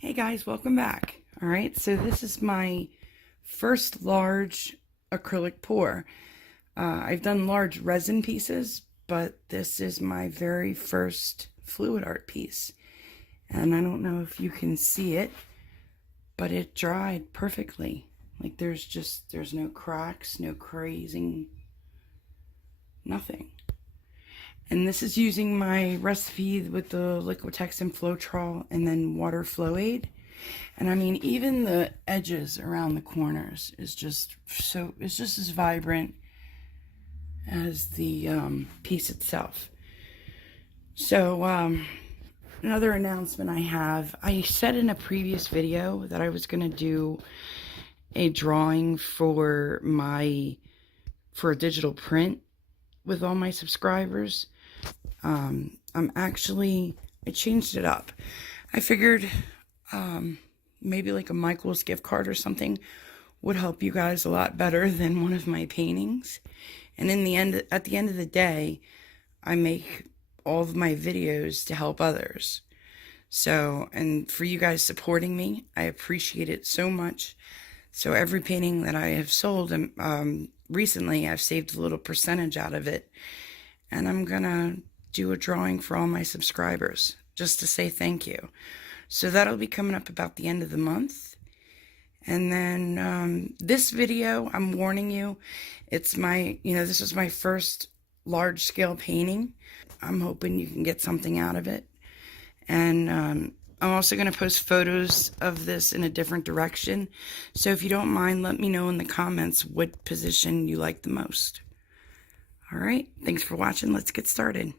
Hey guys, welcome back. All right, so this is my first large acrylic pour. I've done large resin pieces, but this is my very first fluid art piece. And I don't know if you can see it, but it dried perfectly. Like there's no cracks, no crazing, nothing. And this is using my recipe with the liquitex and Floetrol and then water flow aid. And I mean, even the edges around the corners is just it's just as vibrant as the piece itself. So another announcement I have, I said in a previous video that I was going to do a drawing for a digital print with all my subscribers. I changed it up. I figured maybe like a Michael's gift card or something would help you guys a lot better than one of my paintings. And at the end of the day, I make all of my videos to help others. So, and for you guys supporting me, I appreciate it so much. So every painting that I have sold, recently I've saved a little percentage out of it. And I'm gonna do a drawing for all my subscribers just to say thank you. So that'll be coming up about the end of the month. And then this video, I'm warning you, it's this is my first large scale painting. I'm hoping you can get something out of it. And I'm also going to post photos of this in a different direction. So if you don't mind, let me know in the comments what position you like the most. All right, thanks for watching. Let's get started.